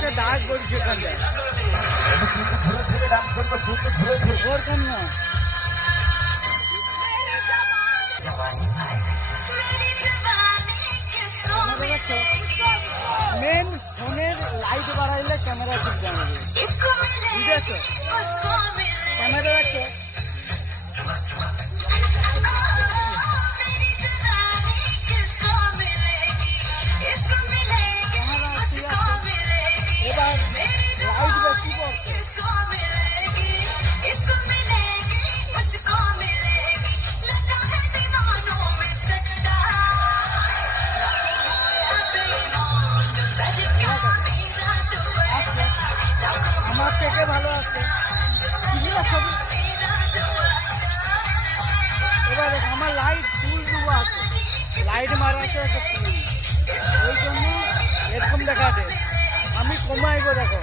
একটা দাগ বলছে ওখানটায় ওর জন্য মেন ফোনের লাইট বাড়াইলে ক্যামেরা ঠিক জানাবে বুঝেছো ক্যামেরা রাখছো এবার লাইট বেশি পড়ছে আমার থেকে ভালো আছে এবার আমার লাইট ফুল ডুবো আছে লাইট মারা আছে ওই জন্য এরকম দেখা যায় আমি কমাইবো দেখো